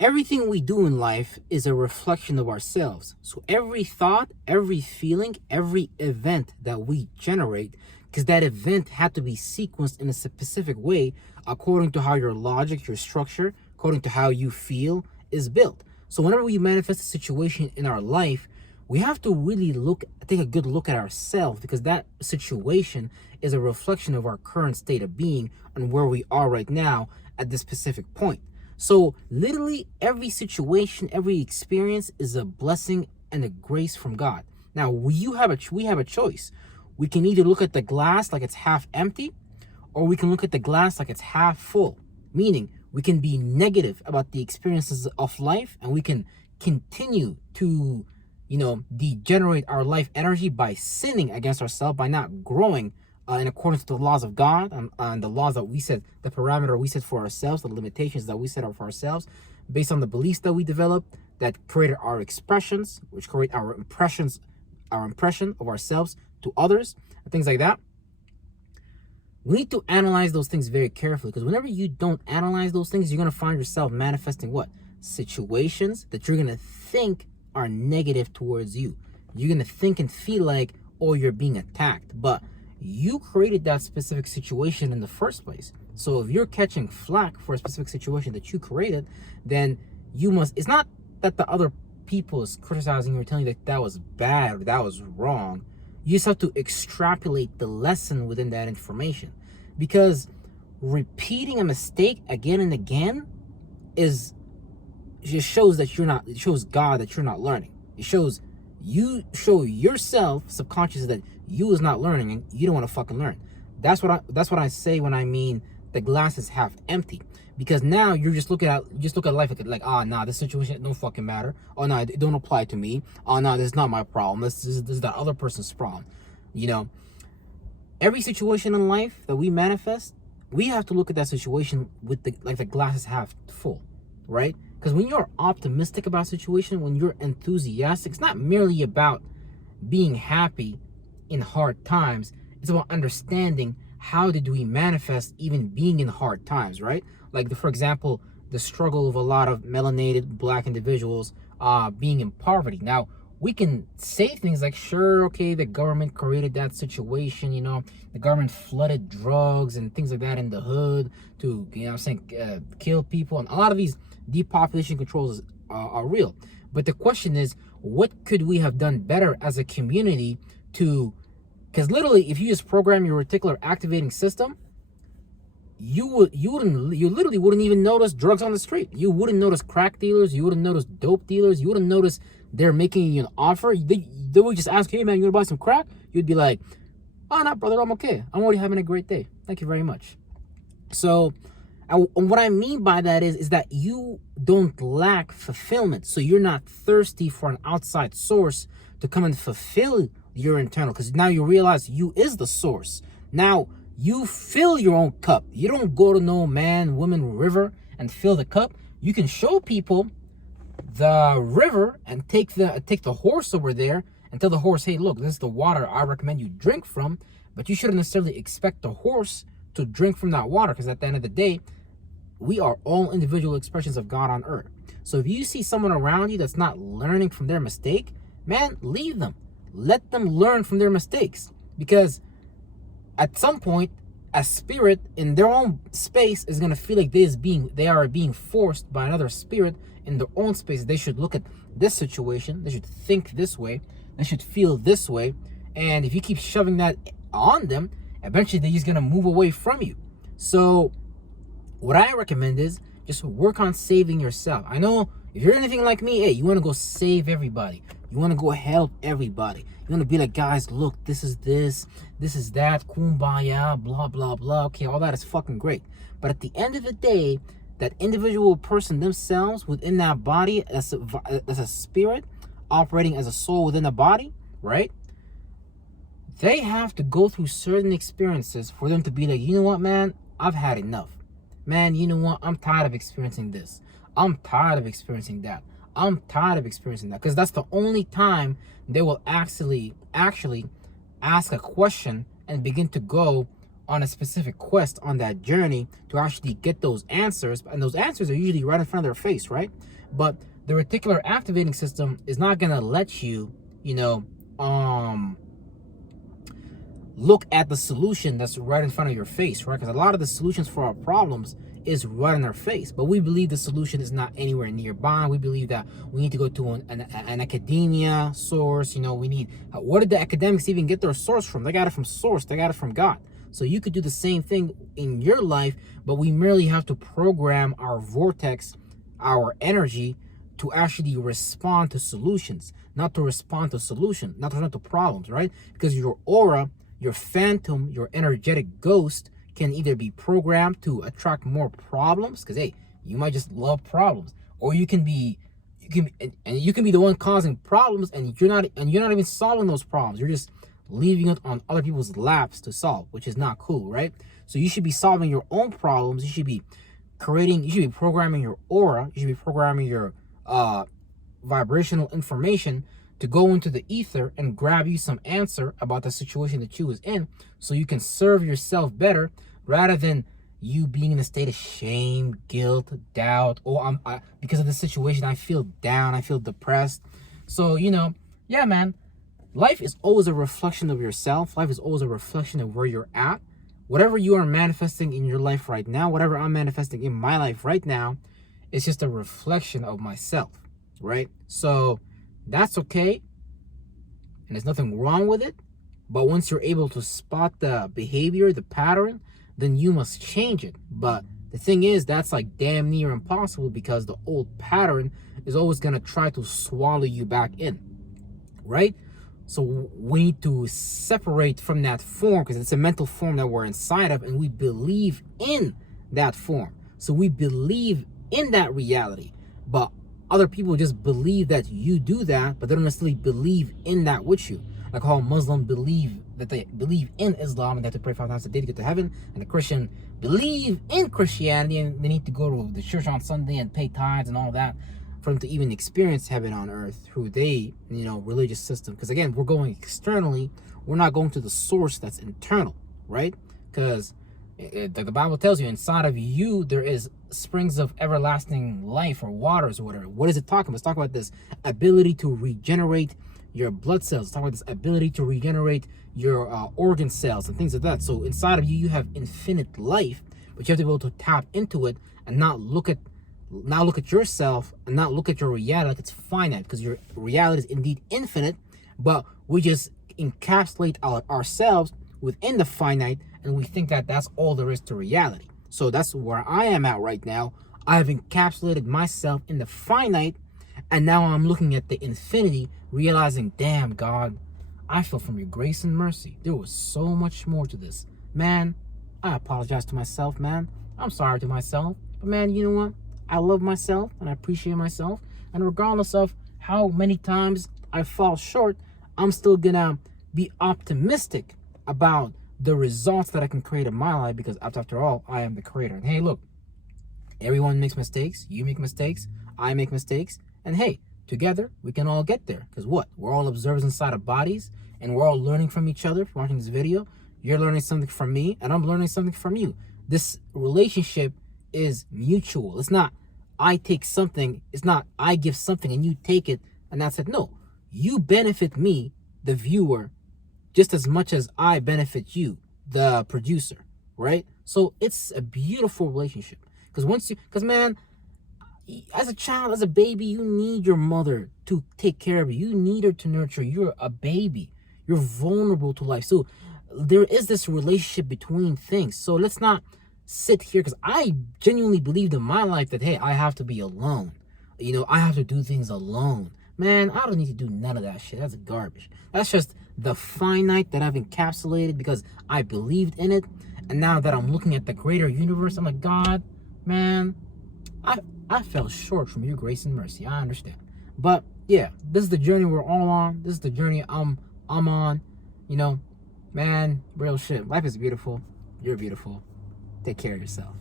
Everything we do in life is a reflection of ourselves. So every thought, every feeling, every event that we generate, because that event had to be sequenced in a specific way according to how your logic, your structure, according to how you feel is built. So whenever we manifest a situation in our life, we have to really take a good look at ourselves, because that situation is a reflection of our current state of being and where we are right now at this specific point. So literally every situation, every experience is a blessing and a grace from God. Now we have a choice. We can either look at the glass like it's half empty, or we can look at the glass like it's half full. Meaning we can be negative about the experiences of life, and we can continue to, degenerate our life energy by sinning against ourselves, by not growing in accordance to the laws of God and the laws that we set, the parameter we set for ourselves, the limitations that we set up for ourselves, based on the beliefs that we developed that created our expressions, which create our impression of ourselves to others, and things like that. We need to analyze those things very carefully, because whenever you don't analyze those things, you're going to find yourself manifesting what? Situations that you're going to think are negative towards you. You're going to think and feel like, oh, you're being attacked. But you created that specific situation in the first place. So if you're catching flack for a specific situation that you created, then you must, it's not that the other people is criticizing you or telling you that was bad or that was wrong. You just have to extrapolate the lesson within that information, because repeating a mistake again and again just shows that it shows God that you're not learning. You show yourself subconsciously that you is not learning, and you don't want to fucking learn. That's what I say when I mean the glass is half empty. Because now you're just look at life like nah, this situation don't fucking matter. Oh no, it don't apply to me. Oh no, this is not my problem. This is that other person's problem. Every situation in life that we manifest, we have to look at that situation with the glass is half full, right? Because when you're optimistic about a situation, when you're enthusiastic, it's not merely about being happy in hard times. It's about understanding how did we manifest even being in hard times, right? Like, for example, the struggle of a lot of melanated black individuals being in poverty. Now, we can say things like, sure, okay, the government created that situation, the government flooded drugs and things like that in the hood to, kill people. And a lot of these depopulation controls are real. But the question is, what could we have done better as a community to, because literally, if you just program your reticular activating system, you literally wouldn't even notice drugs on the street. You wouldn't notice crack dealers. You wouldn't notice dope dealers. You wouldn't notice they're making you an offer. They would just ask, hey man, you want to buy some crack? You'd be like, oh no, brother, I'm okay. I'm already having a great day. Thank you very much. So, what I mean by that is that you don't lack fulfillment. So you're not thirsty for an outside source to come and fulfill your internal, because now you realize you is the source. Now you fill your own cup. You don't go to no man, woman, river and fill the cup. You can show people the river and take the horse over there and tell the horse, hey, look, this is the water I recommend you drink from. But you shouldn't necessarily expect the horse to drink from that water, because at the end of the day, we are all individual expressions of God on earth. So if you see someone around you that's not learning from their mistake, man, leave them. Let them learn from their mistakes, because at some point, a spirit in their own space is going to feel like they are being forced by another spirit in their own space. They should look at this situation. They should think this way. They should feel this way. And if you keep shoving that on them, eventually they're just going to move away from you. So what I recommend is just work on saving yourself. I know if you're anything like me, hey, you want to go save everybody. You want to go help everybody. You want to be like, guys, look, this is that, kumbaya, blah, blah, blah. Okay, all that is fucking great. But at the end of the day, that individual person themselves within that body, as a spirit operating as a soul within a body, right? They have to go through certain experiences for them to be like, you know what, man, I've had enough. Man, you know what, I'm tired of experiencing this. I'm tired of experiencing that. I'm tired of experiencing that. Because that's the only time they will actually ask a question and begin to go on a specific quest on that journey to actually get those answers. And those answers are usually right in front of their face, right? But the reticular activating system is not going to let you, look at the solution that's right in front of your face, right? Because a lot of the solutions for our problems is right in our face, but we believe the solution is not anywhere nearby. We believe that we need to go to an academia source. We need, where did the academics even get their source from? They got it from source. They got it from God. So you could do the same thing in your life, but we merely have to program our vortex, our energy, to actually respond to solutions, not to respond to solutions, not to respond to problems, right? Because your aura, your phantom, your energetic ghost can either be programmed to attract more problems, because hey, you might just love problems, or you can be the one causing problems, and you're not even solving those problems. You're just leaving it on other people's laps to solve, which is not cool, right? So you should be solving your own problems. You should be programming your aura. You should be programming your vibrational information to go into the ether and grab you some answer about the situation that you was in, so you can serve yourself better, rather than you being in a state of shame, guilt, doubt. Because of the situation, I feel down, I feel depressed. So, yeah, man, life is always a reflection of yourself. Life is always a reflection of where you're at. Whatever you are manifesting in your life right now, whatever I'm manifesting in my life right now, it's just a reflection of myself, right? So that's okay, and there's nothing wrong with it. But once you're able to spot the behavior, the pattern, then you must change it. But the thing is, that's like damn near impossible, because the old pattern is always going to try to swallow you back in, right? So we need to separate from that form, because it's a mental form that we're inside of, and we believe in that form. So we believe in that reality. But other people just believe that you do that, but they don't necessarily believe in that with you. Like how Muslims believe that they believe in Islam and they have to pray 5 times a day to get to heaven, and the Christian believe in Christianity and they need to go to the church on Sunday and pay tithes and all that for them to even experience heaven on earth through their religious system. Because again, we're going externally, we're not going to the source that's internal, right? Because the Bible tells you inside of you there is springs of everlasting life, or waters, or whatever. What is it talking about? It's talking about this ability to regenerate your blood cells. It's talking about this ability to regenerate your organ cells and things like that. So inside of you, you have infinite life, but you have to be able to tap into it and not look at yourself and not look at your reality like it's finite, because your reality is indeed infinite, but we just encapsulate ourselves within the finite, and we think that that's all there is to reality. So that's where I am at right now. I have encapsulated myself in the finite, and now I'm looking at the infinity, realizing, damn, God, I feel from your grace and mercy. There was so much more to this. Man, I apologize to myself, man. I'm sorry to myself. But man, you know what? I love myself and I appreciate myself. And regardless of how many times I fall short, I'm still gonna be optimistic about the results that I can create in my life, because after all, I am the creator. And hey, look, everyone makes mistakes. You make mistakes. I make mistakes. And hey, together we can all get there. Because what? We're all observers inside of bodies, and we're all learning from each other from watching this video. You're learning something from me, and I'm learning something from you. This relationship is mutual. It's not I take something. It's not I give something and you take it and that's it. No, you benefit me, the viewer, just as much as I benefit you, the producer, right? So it's a beautiful relationship. Because man, as a child, as a baby, you need your mother to take care of you. You need her to nurture you. You're a baby. You're vulnerable to life. So there is this relationship between things. So let's not sit here, because I genuinely believed in my life that, hey, I have to be alone. I have to do things alone. Man, I don't need to do none of that shit. That's garbage. That's just the finite that I've encapsulated because I believed in it. And now that I'm looking at the greater universe, I'm like, God, man, I fell short from your grace and mercy. I understand. But yeah, this is the journey we're all on. This is the journey I'm on. Man, real shit. Life is beautiful. You're beautiful. Take care of yourself.